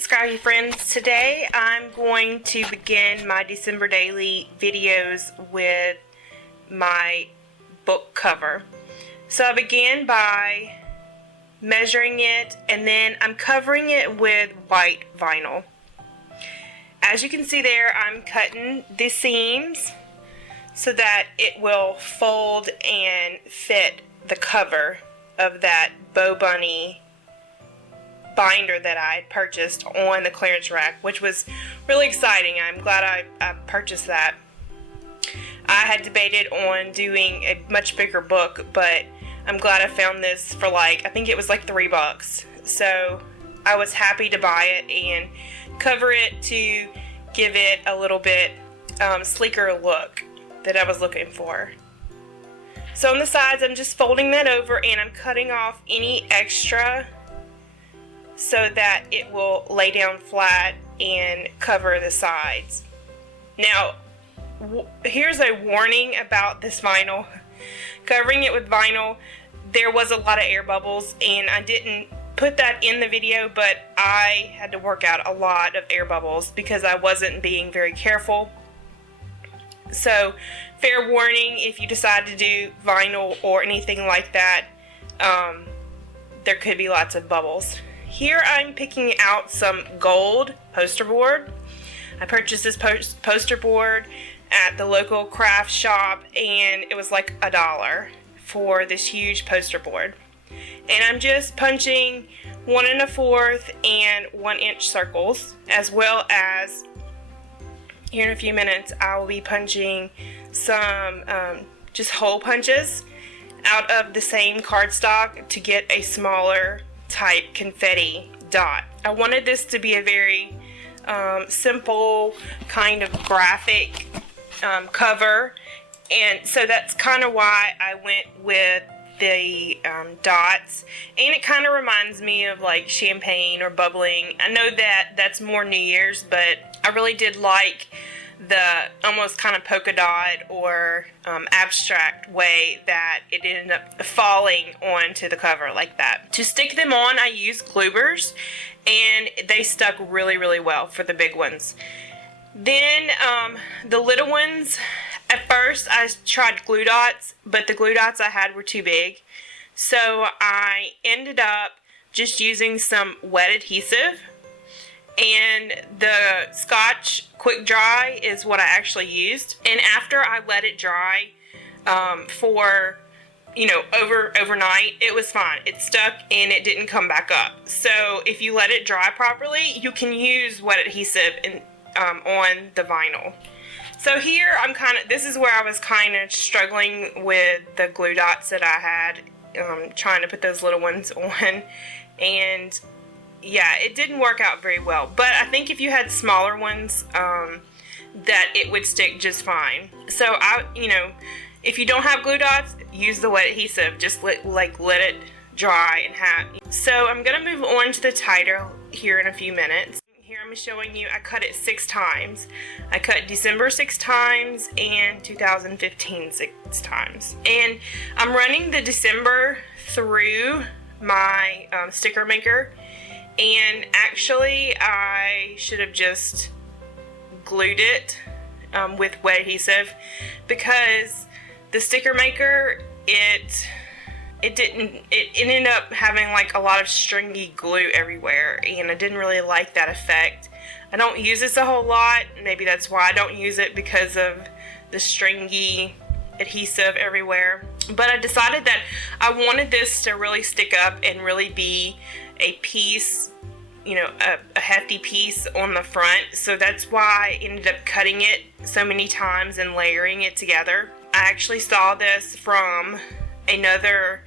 Scotty friends. Today I'm going to begin my December daily videos with my book cover. So I began by measuring it, and then I'm covering it with white vinyl. As you can see there, I'm cutting the seams so that it will fold and fit the cover of that Bobunny binder that I had purchased on the clearance rack, which was really exciting. I'm glad I purchased that. I had debated on doing a much bigger book, but I'm glad I found this for I think it was like $3. So I was happy to buy it and cover it to give it a little bit sleeker look that I was looking for. So on the sides, I'm just folding that over and I'm cutting off any extra so that it will lay down flat and cover the sides. Now, here's a warning about this vinyl. Covering it with vinyl, there was a lot of air bubbles, and I didn't put that in the video, but I had to work out a lot of air bubbles because I wasn't being very careful. So, fair warning, if you decide to do vinyl or anything like that, there could be lots of bubbles. Here I'm picking out some gold poster board. I purchased this poster board at the local craft shop, and it was like $1 for this huge poster board. And I'm just punching 1 1/4 and 1-inch circles, as well as here in a few minutes I will be punching some just hole punches out of the same cardstock to get a smaller type confetti dot. I wanted this to be a very simple kind of graphic cover, and so that's kind of why I went with the dots, and it kind of reminds me of like champagne or bubbling. I know that that's more New Year's, but I really did like the almost kind of polka dot or abstract way that it ended up falling onto the cover like that. To stick them on, I used Glubbers, and they stuck really, really well for the big ones. Then the little ones, at first I tried glue dots, but the glue dots I had were too big. So I ended up just using some wet adhesive, and the Scotch quick dry is what I actually used. And after I let it dry for overnight, it was fine. It stuck and it didn't come back up. So if you let it dry properly, you can use wet adhesive on the vinyl. So here this is where I was kind of struggling with the glue dots that I had, trying to put those little ones on, and yeah, it didn't work out very well. But I think if you had smaller ones, that it would stick just fine. So if you don't have glue dots, use the wet adhesive. Just let it dry and have. So I'm gonna move on to the title here in a few minutes. Here I'm showing you I cut it 6 times. I cut December 6 times and 2015 6 times. And I'm running the December through my sticker maker, and actually I should have just glued it with wet adhesive, because the sticker maker, it ended up having like a lot of stringy glue everywhere, and I didn't really like that effect. I don't use this a whole lot. Maybe that's why I don't use it, because of the stringy adhesive everywhere. But I decided that I wanted this to really stick up and really be a piece, a hefty piece on the front. So that's why I ended up cutting it so many times and layering it together. I actually saw this from another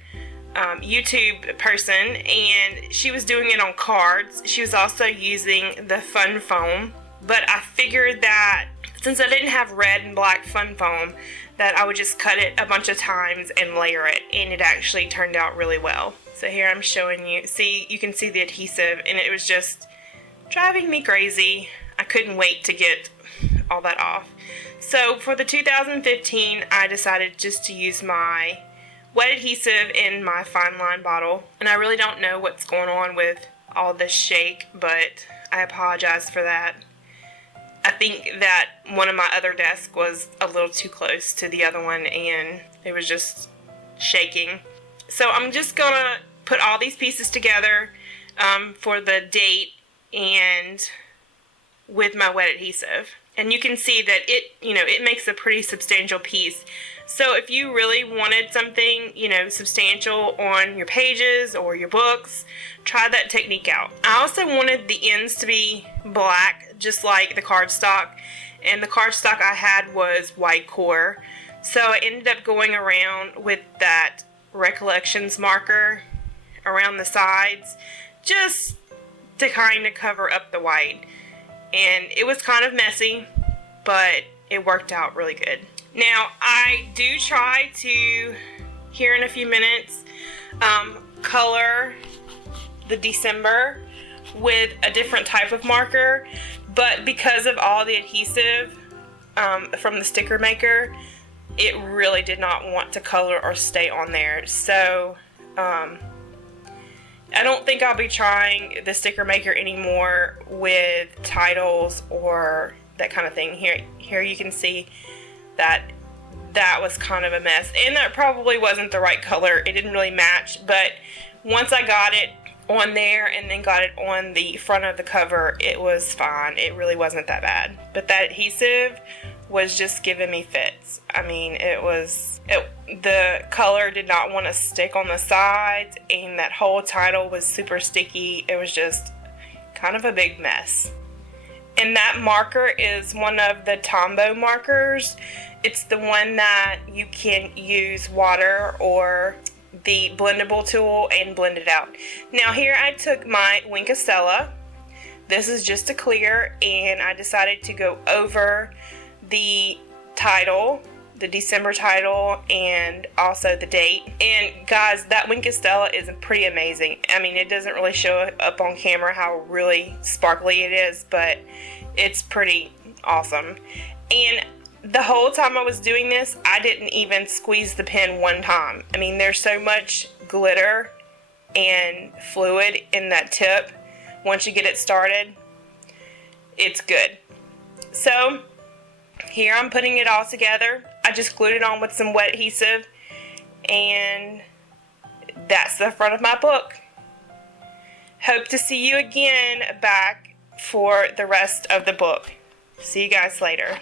YouTube person, and she was doing it on cards. She was also using the fun foam, but I figured that since I didn't have red and black fun foam, that I would just cut it a bunch of times and layer it, and it actually turned out really well. So here I'm showing you, you can see the adhesive, and it was just driving me crazy. I couldn't wait to get all that off. So for the 2015, I decided just to use my wet adhesive in my fine line bottle, and I really don't know what's going on with all this shake, but I apologize for that. I think that one of my other desks was a little too close to the other one and it was just shaking. So I'm just gonna put all these pieces together for the date and with my wet adhesive. And you can see that it makes a pretty substantial piece. So if you really wanted something, substantial on your pages or your books, try that technique out. I also wanted the ends to be black, just like the cardstock. And the cardstock I had was white core. So I ended up going around with that Recollections marker around the sides, just to kind of cover up the white. And it was kind of messy, but it worked out really good. Now, I do try to, here in a few minutes, color the December with a different type of marker, but because of all the adhesive from the sticker maker, it really did not want to color or stay on there. So, I don't think I'll be trying the sticker maker anymore with titles or that kind of thing. Here you can see that was kind of a mess, and that probably wasn't the right color. It didn't really match, but once I got it on there and then got it on the front of the cover, it was fine. It really wasn't that bad. But that adhesive was just giving me fits. I mean, the color did not want to stick on the sides, and that whole title was super sticky. It was just kind of a big mess. And that marker is one of the Tombow markers. It's the one that you can use water or the blendable tool and blend it out. Now here I took my Stella. This is just a clear, and I decided to go over the title, the December title, and also the date. And guys, that Stella is pretty amazing. I mean, it doesn't really show up on camera how really sparkly it is, but it's pretty awesome. And the whole time I was doing this, I didn't even squeeze the pen one time. I mean, there's so much glitter and fluid in that tip. Once you get it started, it's good. So here I'm putting it all together. I just glued it on with some wet adhesive, and that's the front of my book. Hope to see you again back for the rest of the book. See you guys later.